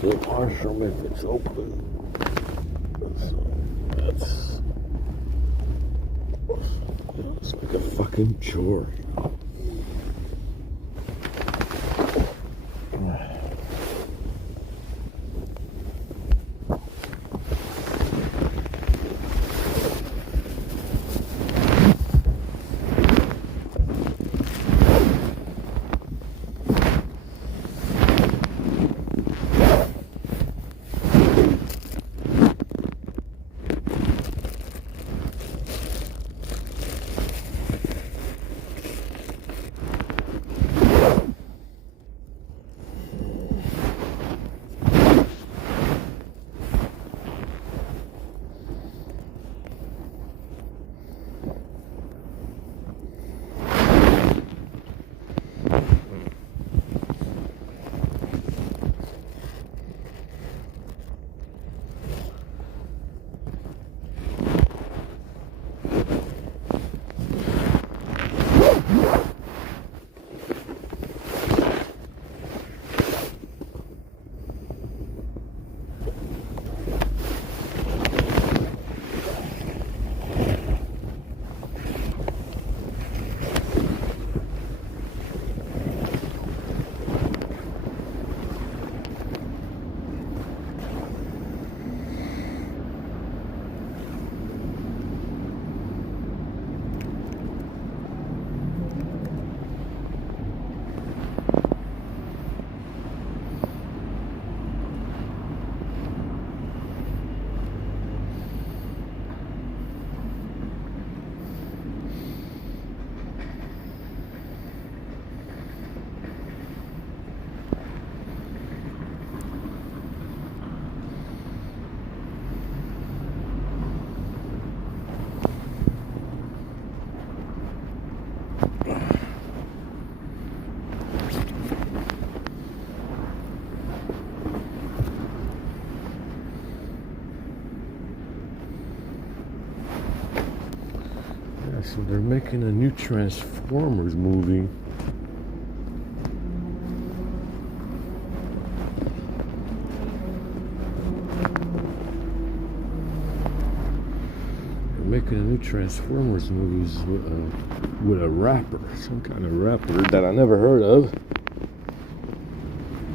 the washroom if it's open. So that's, it's like a fucking chore, you know. So they're making a new Transformers movie. They're making a new Transformers movie with a rapper, some kind of rapper that I never heard of,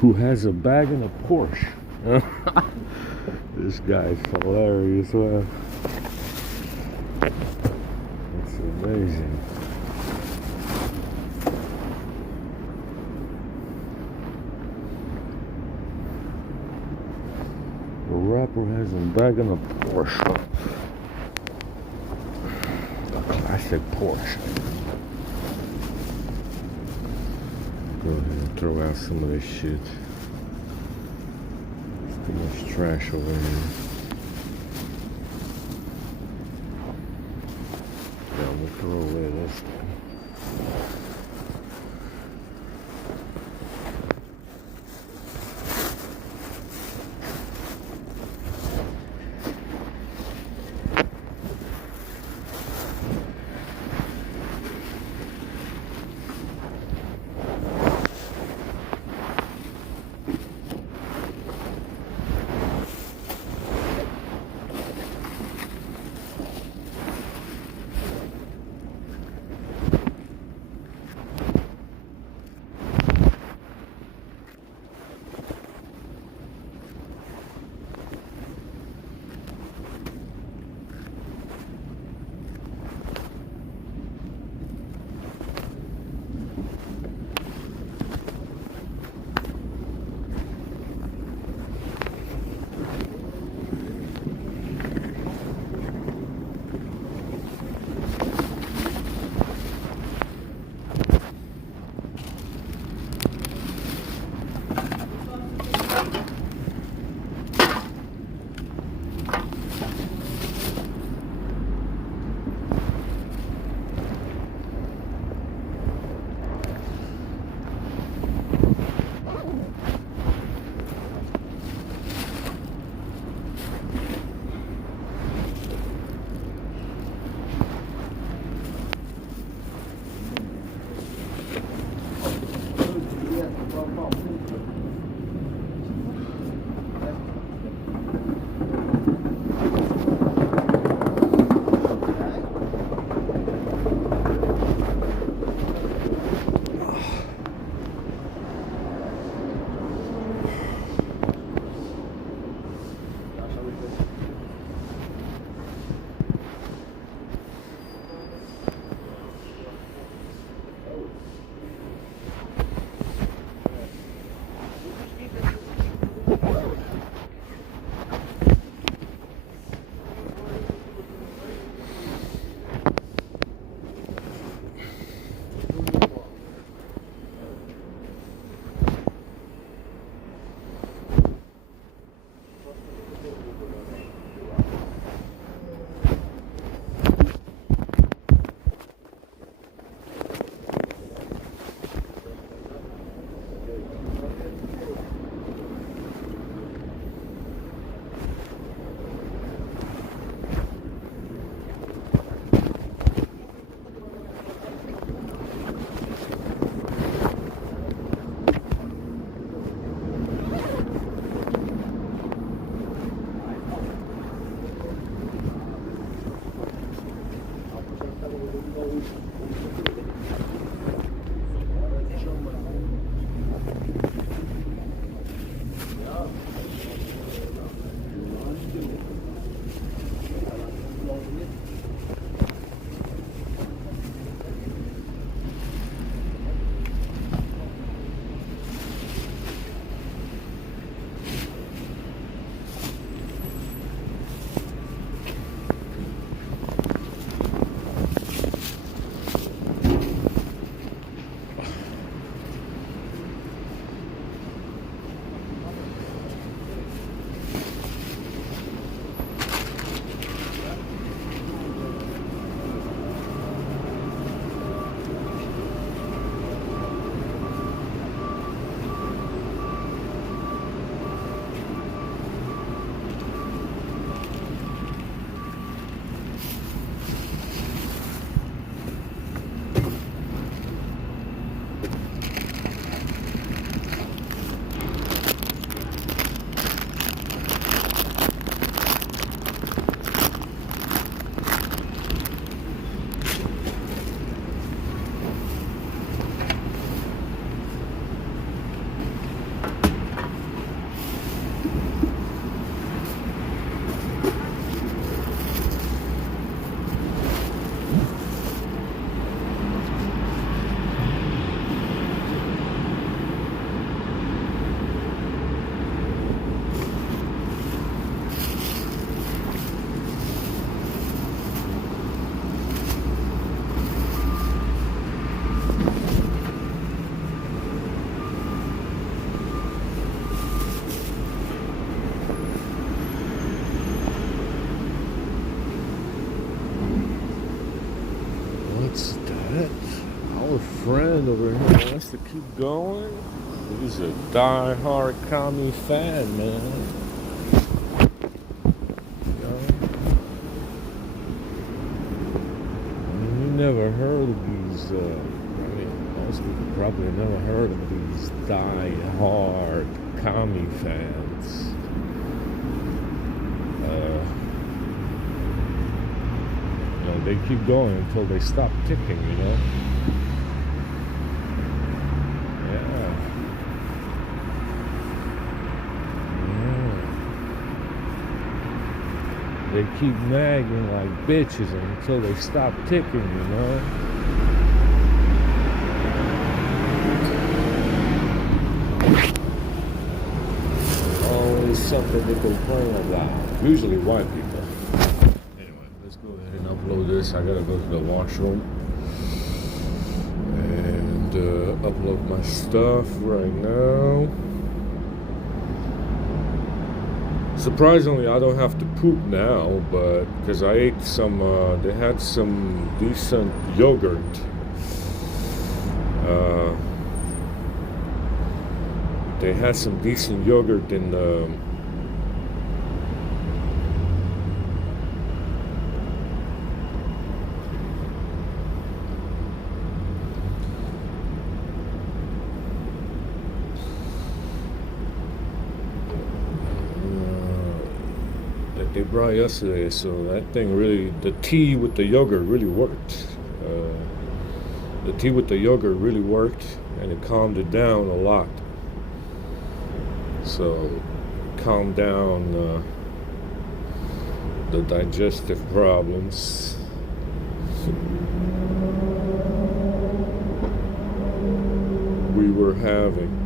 who has a bag and a Porsche. This guy's hilarious, man. Amazing. The rapper has a bag in a Porsche. A classic Porsche. Go ahead and throw out some of this shit. There's too much trash over here. We'll throw away this one. But our friend over here wants to keep going. He's a die-hard commie fan, man. You know? You never heard of these, most people probably never heard of these die-hard commie fans. They keep going until they stop ticking, you know? Yeah. They keep nagging like bitches until they stop ticking, you know? Always something to complain about. Usually white people. Let's go ahead and upload this. I gotta go to the washroom and upload my stuff right now. Surprisingly, I don't have to poop now, but because I ate some, they had some decent yogurt. They had some decent yogurt in the. They brought yesterday, so that thing really, the tea with the yogurt really worked. The tea with the yogurt really worked, and it calmed it down a lot. So, calmed down the digestive problems. We were having.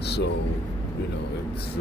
So, you know, it's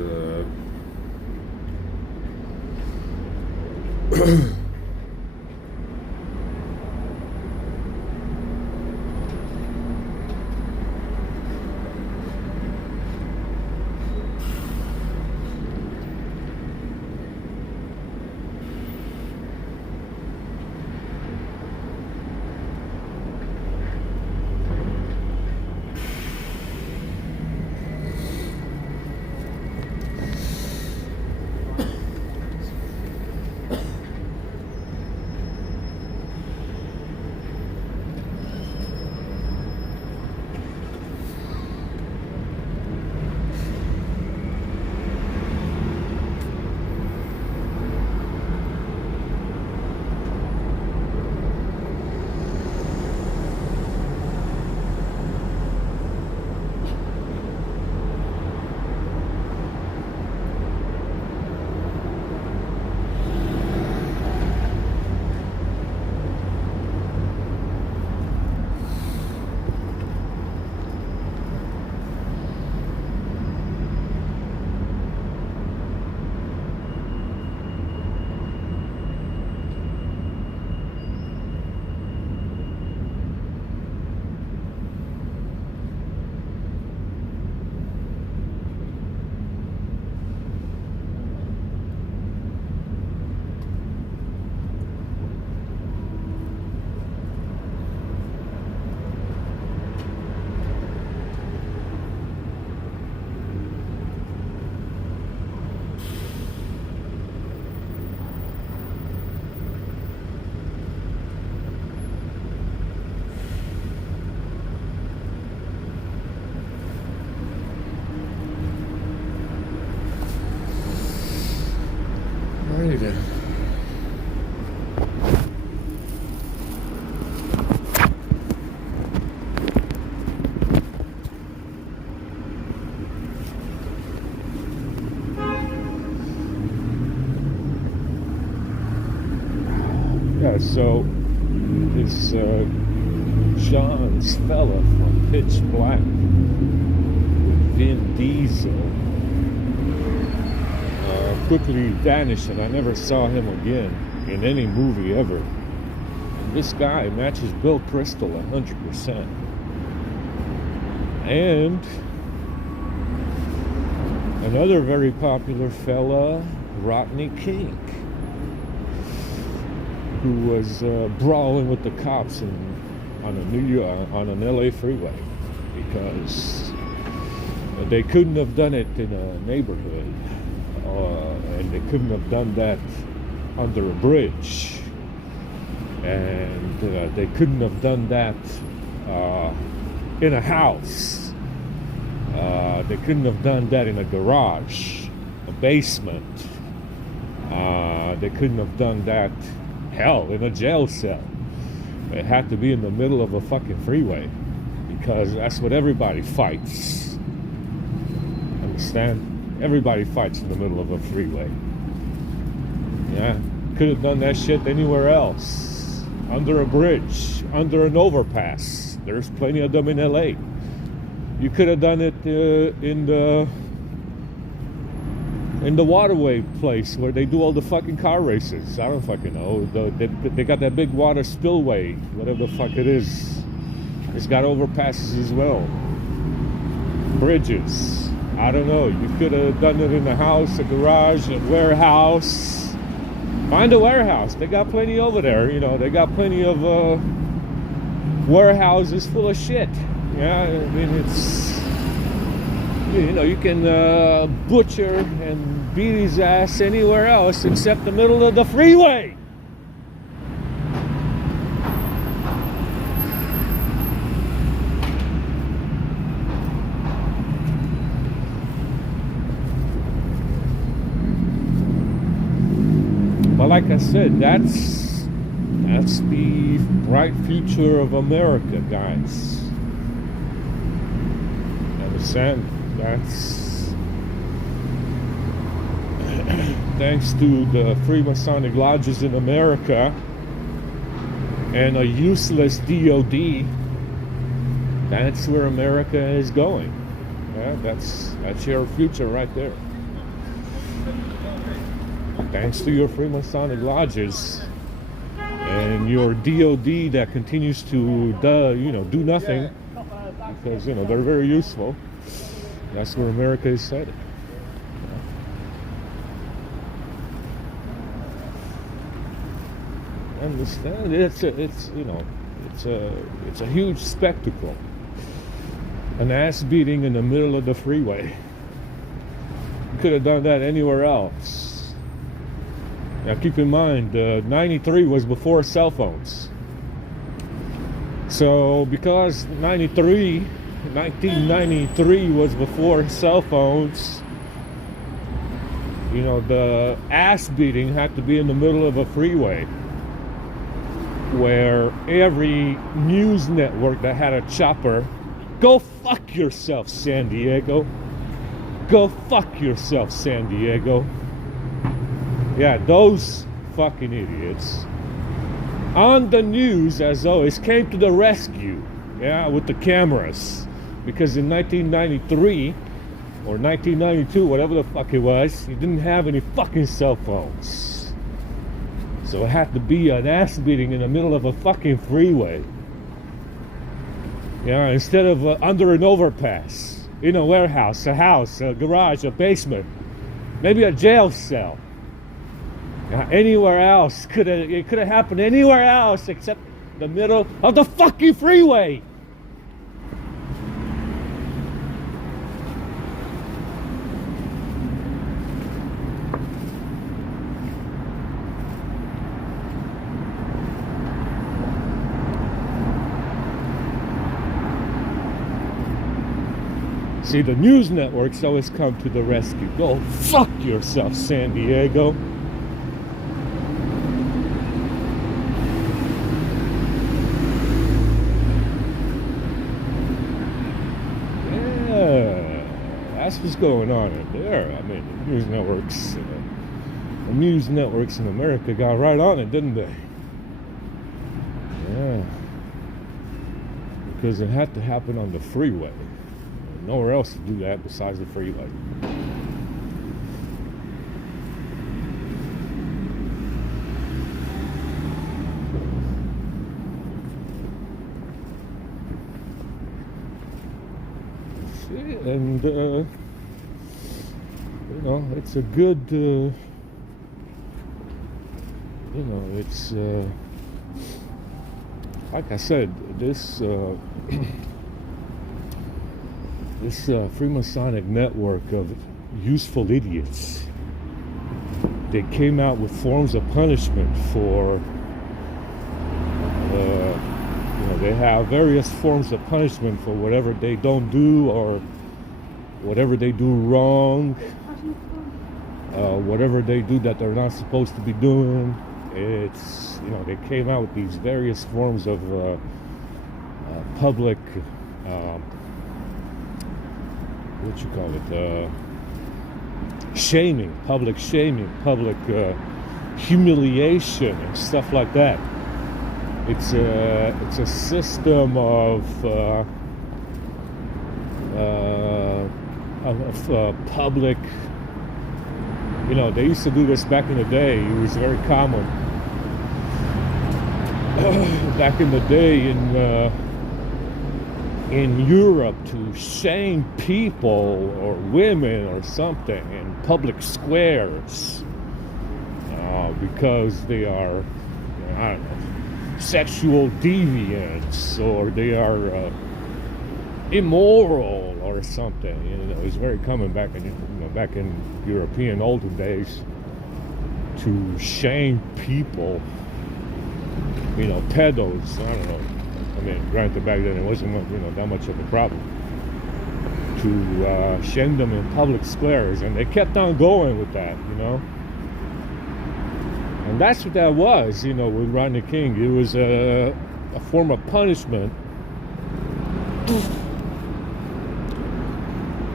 Yeah, so this John's fella from Pitch Black with Vin Diesel quickly vanished, and I never saw him again in any movie ever. And this guy matches Bill Crystal 100%. And another very popular fella, Rodney King, who was brawling with the cops on an LA freeway because they couldn't have done it in a neighborhood, and they couldn't have done that under a bridge, and they couldn't have done that in a house. They couldn't have done that in a garage, a basement. They couldn't have done that, hell, in a jail cell. It had to be in the middle of a fucking freeway because that's what everybody fights. Understand? Everybody fights in the middle of a freeway. Yeah, could have done that shit anywhere else. Under a bridge, under an overpass. There's plenty of them in LA. You could have done it in the waterway place where they do all the fucking car races. I don't fucking know. They got that big water spillway, whatever the fuck it is. It's got overpasses as well. Bridges. I don't know. You could have done it in a house, a garage, a warehouse. Find a warehouse. They got plenty over there. You know, they got plenty of warehouses full of shit. Yeah, I mean, it's, you know, you can butcher and beat his ass anywhere else except the middle of the freeway. But like I said, that's the bright future of America, guys. Understand? That's thanks to the Freemasonic lodges in America and a useless DOD. That's where America is going. Yeah, that's your future right there. Thanks to your Freemasonic lodges and your DOD that continues to do nothing because they're very useful. That's where America is headed. Understand? It's a huge spectacle. An ass beating in the middle of the freeway. You could have done that anywhere else. Now keep in mind, 93 was before cell phones. So because 1993 was before cell phones, the ass beating had to be in the middle of a freeway where every news network that had a chopper, go fuck yourself, San Diego. Go fuck yourself, San Diego. Yeah, those fucking idiots on the news, as always, came to the rescue, with the cameras. Because in 1993 or 1992, whatever the fuck it was, you didn't have any fucking cell phones. So it had to be an ass beating in the middle of a fucking freeway. Instead of under an overpass, in a warehouse, a house, a garage, a basement, maybe a jail cell. Anywhere else, it could have happened anywhere else except the middle of the fucking freeway. See, the news networks always come to the rescue. Go fuck yourself, San Diego. That's what's going on in there. I mean, the news networks in America got right on it, didn't they? Yeah. Because it had to happen on the freeway. Nowhere else to do that besides the freeway. And it's a good it's like I said, this this Freemasonic network of useful idiots, they came out with forms of punishment for they have various forms of punishment for whatever they don't do or whatever they do wrong, whatever they do that they're not supposed to be doing. It's, they came out with these various forms of public, shaming, public humiliation and stuff like that. It's a system of public. They used to do this back in the day. It was very common back in the day in Europe to shame people or women or something in public squares because they are, I don't know, sexual deviants, or they are immoral or something. It was very common back in European olden days to shame people, pedos. I don't know. I mean, granted, back then it wasn't that much of a problem to shame them in public squares, and they kept on going with that, And that's what that was, with Rodney King. It was a form of punishment.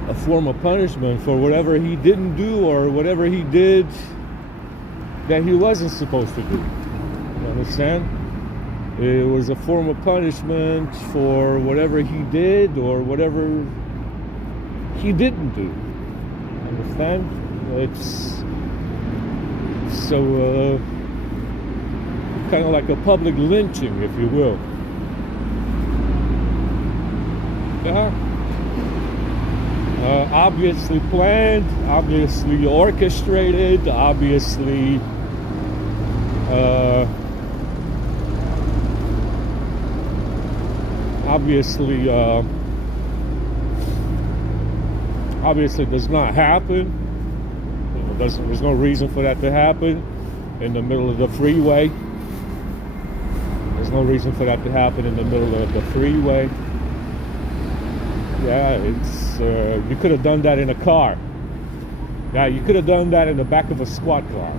A form of punishment for whatever he didn't do or whatever he did that he wasn't supposed to do. You understand? It was a form of punishment for whatever he did or whatever he didn't do. Understand? It's so kind of like a public lynching, if you will. Yeah. Obviously planned, obviously orchestrated, obviously does not happen. There's no reason for that to happen in the middle of the freeway. There's no reason for that to happen in the middle of the freeway. Yeah, it's you could have done that in a car. Yeah, you could have done that in the back of a squad car.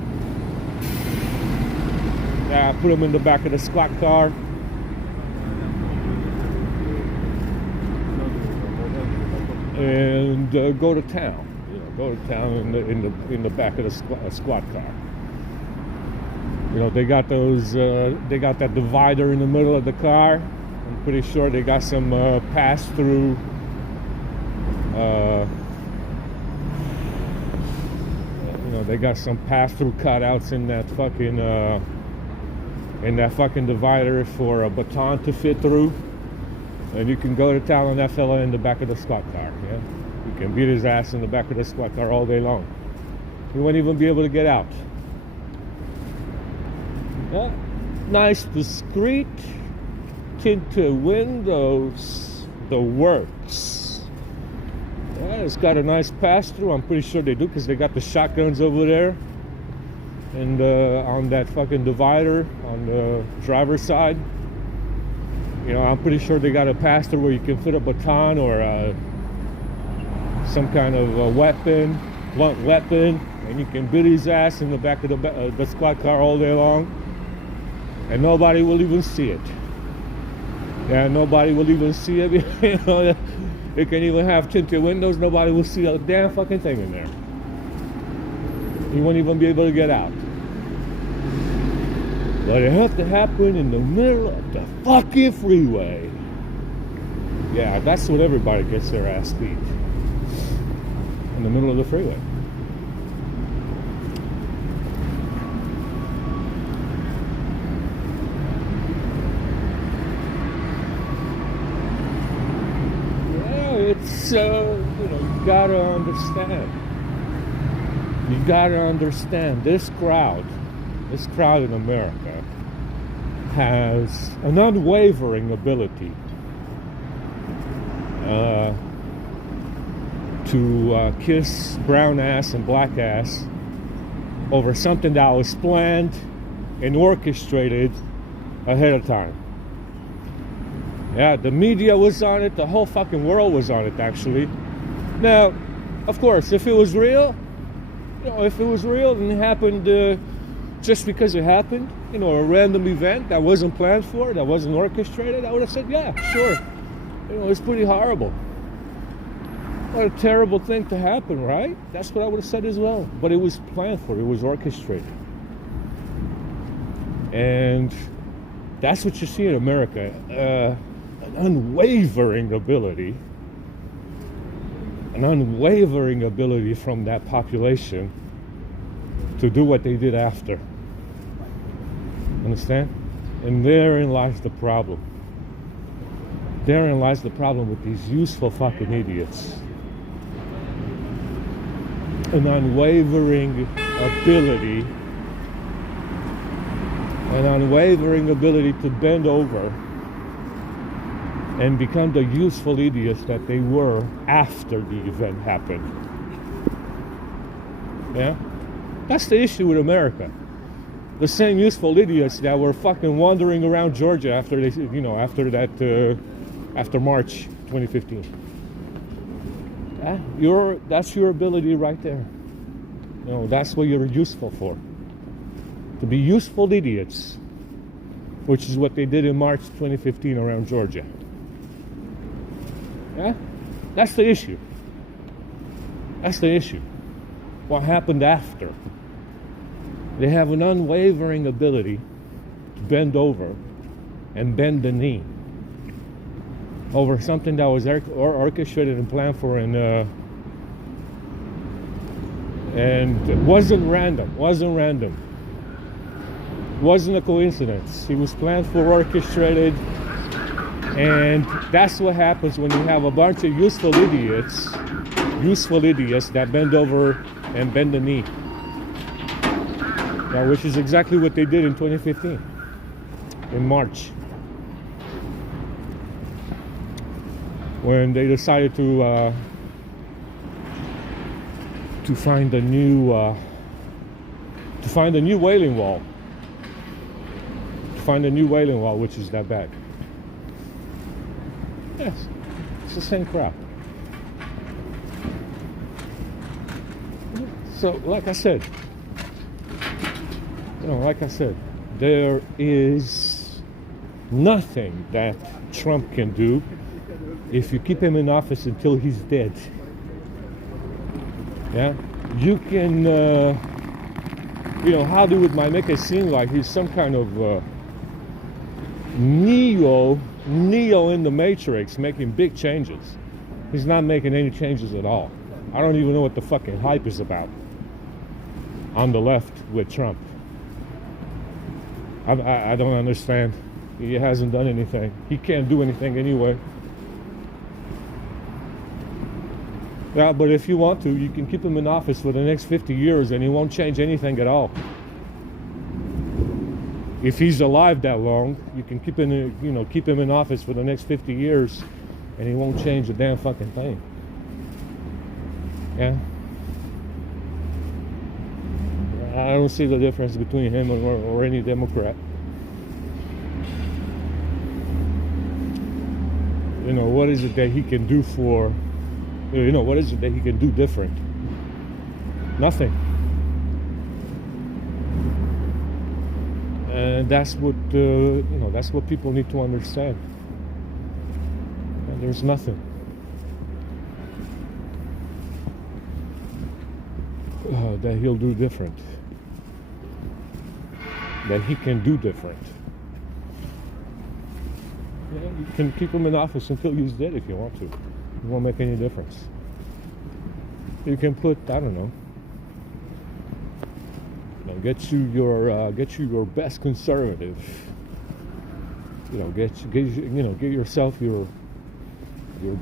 Yeah, put them in the back of the squad car. And go to town. Go to town in the back of the squad car. They got those. They got that divider in the middle of the car. I'm pretty sure they got some pass-through. They got some pass-through cutouts in that fucking divider for a baton to fit through, and you can go to town on that fella in the back of the squad car. Yeah, you can beat his ass in the back of the squad car all day long. He won't even be able to get out. Yeah. Nice, discreet, tinted windows, the works. Yeah, it's got a nice pass-through. I'm pretty sure they do, because they got the shotguns over there. And on that fucking divider on the driver's side. I'm pretty sure they got a pass-through where you can fit a baton or some kind of a weapon, blunt weapon, and you can beat his ass in the back of the squad car all day long. And nobody will even see it. Yeah, nobody will even see it. It can even have tinted windows. Nobody will see a damn fucking thing in there. You won't even be able to get out. But it had to happen in the middle of the fucking freeway. Yeah, that's what everybody gets their ass beat. In the middle of the freeway. It's, you gotta understand. You gotta understand this crowd in America has an unwavering ability to kiss brown ass and black ass over something that was planned and orchestrated ahead of time. Yeah, the media was on it, the whole fucking world was on it, actually. Now, of course, if it was real, if it was real and it happened just because it happened, a random event that wasn't planned for, that wasn't orchestrated, I would have said, yeah, sure. It's pretty horrible. What a terrible thing to happen, right? That's what I would have said as well. But it was planned for, it was orchestrated. And that's what you see in America. An unwavering ability from that population to do what they did after. Understand? And therein lies the problem. Therein lies the problem with these useful fucking idiots. An unwavering ability to bend over and become the useful idiots that they were after the event happened. Yeah? That's the issue with America. The same useful idiots that were fucking wandering around Georgia after they, after March 2015. Yeah? That's your ability right there. That's what you're useful for. To be useful idiots, which is what they did in March 2015 around Georgia. Yeah? That's the issue. That's the issue. What happened after? They have an unwavering ability to bend over and bend the knee over something that was orchestrated and planned for, and it wasn't random. Wasn't a coincidence. It was planned for, orchestrated. And that's what happens when you have a bunch of useful idiots that bend over and bend the knee. Now, which is exactly what they did in 2015, in March, when they decided to find a new wailing wall. To find a new wailing wall, which is that bad. Yes, it's the same crap. So, like I said, there is nothing that Trump can do if you keep him in office until he's dead. Yeah, you can, Hollywood might make it seem like he's some kind of Neo in the Matrix, making big changes. He's not making any changes at all. I don't even know what the fucking hype is about on the left with Trump. I don't understand. He hasn't done anything. He can't do anything anyway. Yeah, but if you want to, you can keep him in office for the next 50 years and he won't change anything at all. If he's alive that long, you can keep him in office for the next 50 years and he won't change a damn fucking thing. Yeah. I don't see the difference between him or any Democrat. What is it that he can do what is it that he can do different? Nothing. And that's what people need to understand. And there's nothing that he'll do different. that he can do different. Yeah, you can keep him in office until he's dead if you want to. It won't make any difference. You can put, I don't know, get you your best conservative. Get yourself your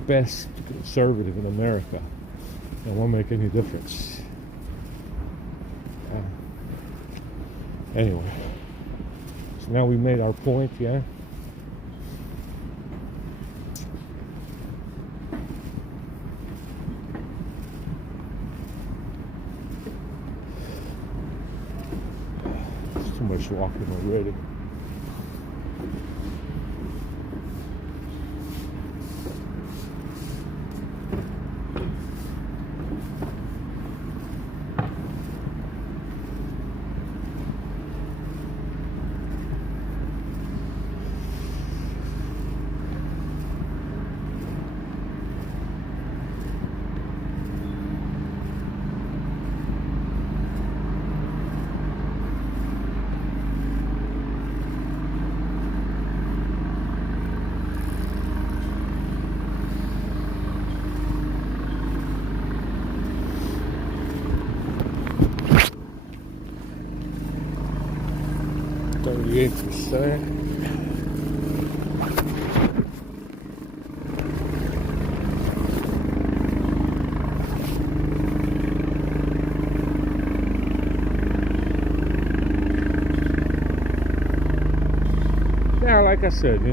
best conservative in America. It won't make any difference. Anyway, so now we made our point, yeah. There's too much walking already. %. Yeah, like I said, I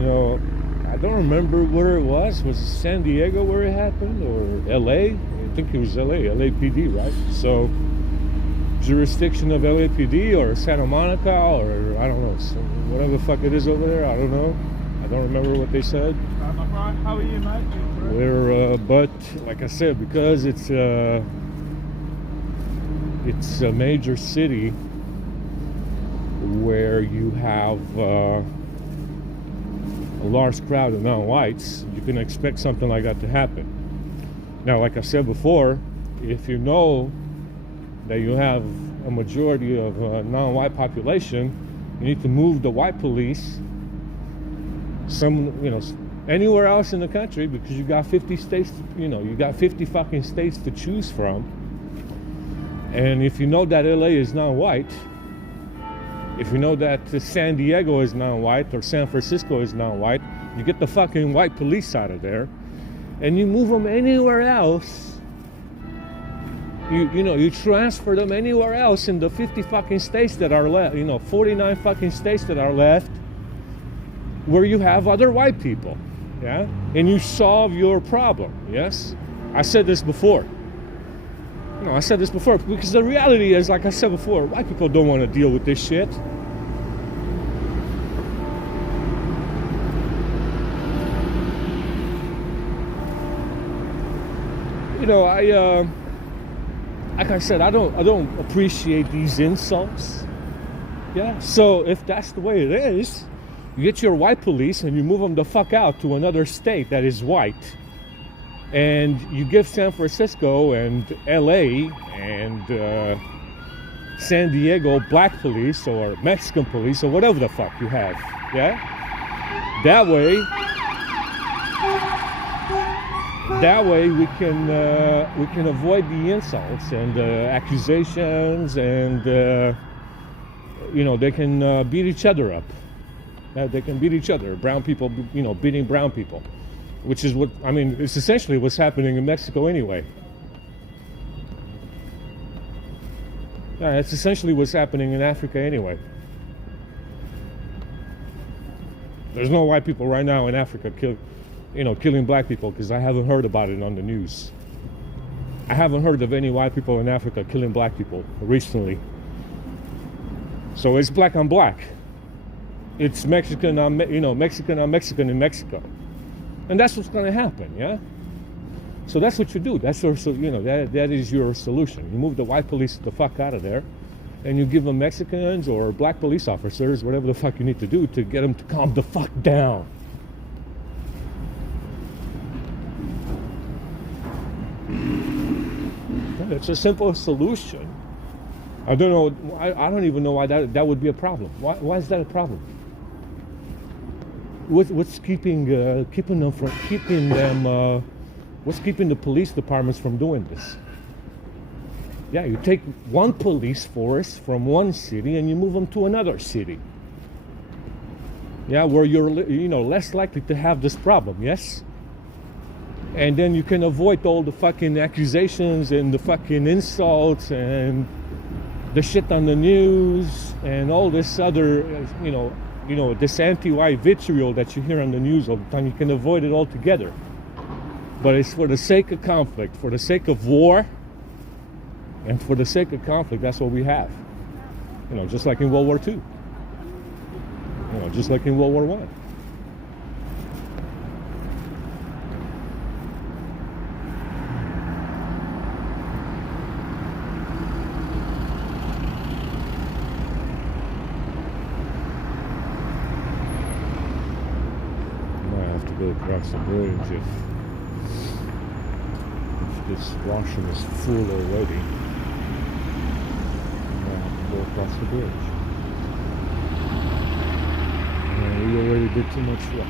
don't remember where it was. Was it San Diego where it happened, or LA? I think it was LAPD, right? So jurisdiction of LAPD or Santa Monica, or I don't know, whatever the fuck it is over there. I don't know. I don't remember what they said. How are you, mate? But like I said, because it's a major city where you have a large crowd of non-whites, you can expect something like that to happen. Now, like I said before, if you know that you have a majority of non-white population, you need to move the white police anywhere else in the country, because you got 50 states, you got 50 fucking states to choose from. And if you know that LA is non-white, if you know that San Diego is non-white or San Francisco is non-white, you get the fucking white police out of there and you move them anywhere else. You transfer them anywhere else in the 50 fucking states that are left, 49 fucking states that are left, where you have other white people, yeah? And you solve your problem, yes? I said this before. I said this before, because the reality is, like I said before, white people don't want to deal with this shit. Like I said, I don't appreciate these insults. Yeah. So if that's the way it is, you get your white police and you move them the fuck out to another state that is white, and you give San Francisco and LA and San Diego black police or Mexican police or whatever the fuck you have. Yeah. That way we can avoid the insults and accusations, and they can beat each other up. They can beat each other. Brown people, beating brown people, which is it's essentially what's happening in Mexico anyway. Yeah, it's essentially what's happening in Africa anyway. There's no white people right now in Africa killing black people, because I haven't heard about it on the news. I haven't heard of any white people in Africa killing black people recently. So it's black on black. It's Mexican on Mexican on Mexican in Mexico, and that's what's going to happen. Yeah. So that's what you do. That's your that is your solution. You move the white police the fuck out of there, and you give them Mexicans or black police officers, whatever the fuck you need to do to get them to calm the fuck down. It's a simple solution. I don't know. I don't even know why that would be a problem. Why is that a problem? What's keeping them from keeping them? What's keeping the police departments from doing this? Yeah, you take one police force from one city and you move them to another city. Yeah, where you're less likely to have this problem. Yes. And then you can avoid all the fucking accusations and the fucking insults and the shit on the news and all this other, this anti-white vitriol that you hear on the news all the time. You can avoid it altogether. But it's for the sake of conflict, for the sake of war, and for the sake of conflict. That's what we have. Just like in World War II. Just like in World War I. Across the bridge if this washing is full already. I have to go across the bridge. We already did too much work.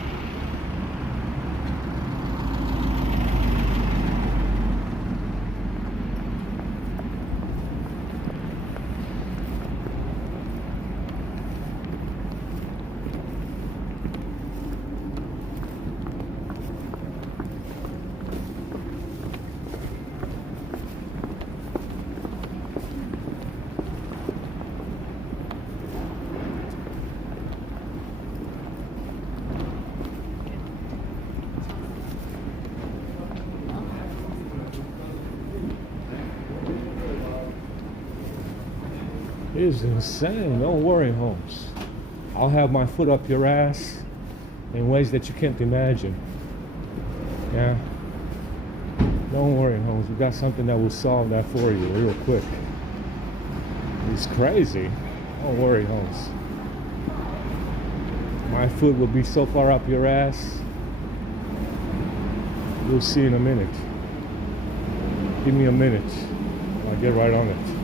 It is insane. Don't worry, Holmes. I'll have my foot up your ass in ways that you can't imagine. Yeah. Don't worry, Holmes. We got something that will solve that for you real quick. It's crazy. Don't worry, Holmes. My foot will be so far up your ass. You'll see in a minute. Give me a minute. I'll get right on it.